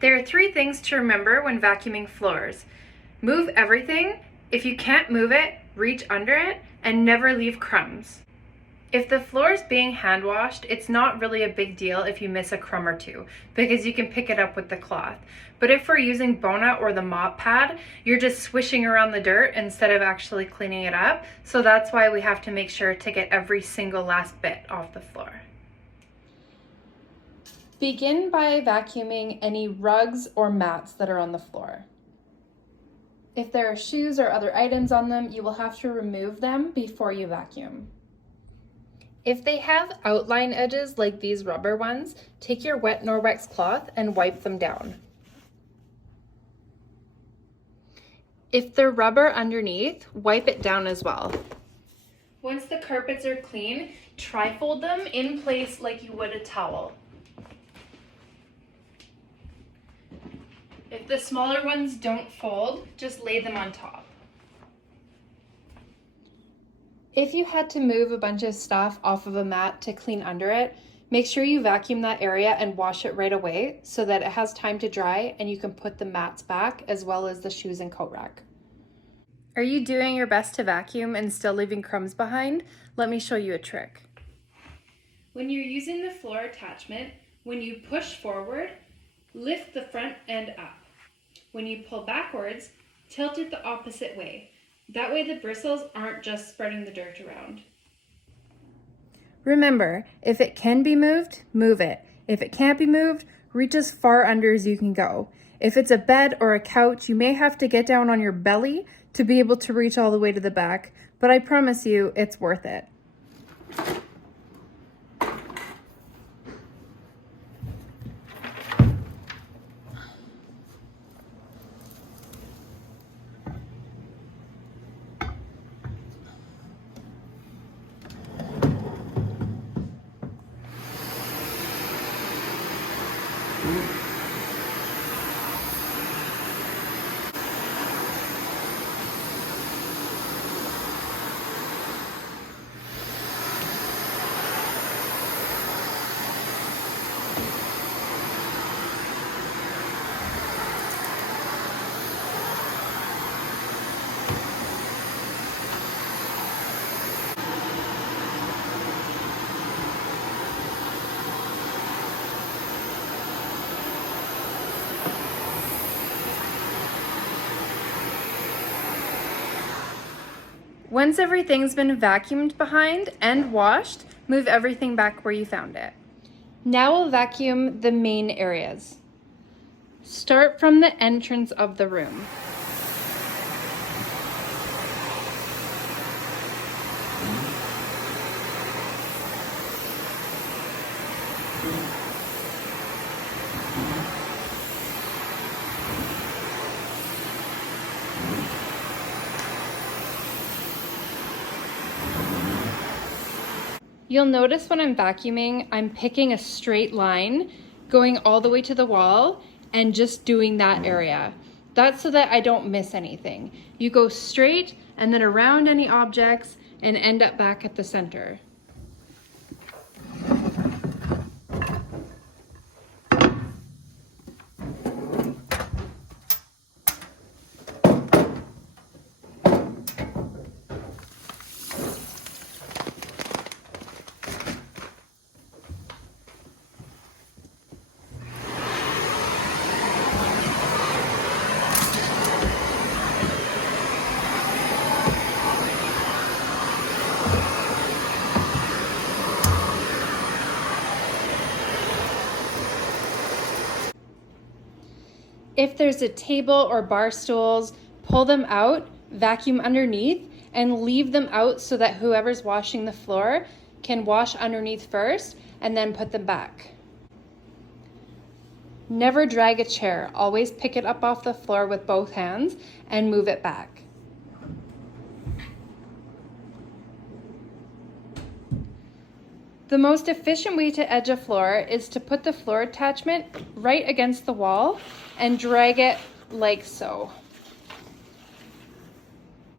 There are 3 things to remember when vacuuming floors. Move everything. If you can't move it, reach under it, and never leave crumbs. If the floor is being hand washed, it's not really a big deal if you miss a crumb or 2 because you can pick it up with the cloth. But if we're using Bona or the mop pad, you're just swishing around the dirt instead of actually cleaning it up. So that's why we have to make sure to get every single last bit off the floor. Begin by vacuuming any rugs or mats that are on the floor. If there are shoes or other items on them, you will have to remove them before you vacuum. If they have outline edges like these rubber ones, take your wet Norwex cloth and wipe them down. If they're rubber underneath, wipe it down as well. Once the carpets are clean, tri-fold them in place like you would a towel. If the smaller ones don't fold, just lay them on top. If you had to move a bunch of stuff off of a mat to clean under it, make sure you vacuum that area and wash it right away so that it has time to dry and you can put the mats back as well as the shoes and coat rack. Are you doing your best to vacuum and still leaving crumbs behind? Let me show you a trick. When you're using the floor attachment, when you push forward, lift the front end up. When you pull backwards, tilt it the opposite way. That way the bristles aren't just spreading the dirt around. Remember, if it can be moved, move it. If it can't be moved, reach as far under as you can go. If it's a bed or a couch, you may have to get down on your belly to be able to reach all the way to the back, but I promise you it's worth it. Once everything's been vacuumed behind and washed, move everything back where you found it. Now we'll vacuum the main areas. Start from the entrance of the room. You'll notice when I'm vacuuming, I'm picking a straight line, going all the way to the wall and just doing that area. That's so that I don't miss anything. You go straight and then around any objects and end up back at the center. If there's a table or bar stools, pull them out, vacuum underneath, and leave them out so that whoever's washing the floor can wash underneath first and then put them back. Never drag a chair. Always pick it up off the floor with both hands and move it back. The most efficient way to edge a floor is to put the floor attachment right against the wall and drag it like so.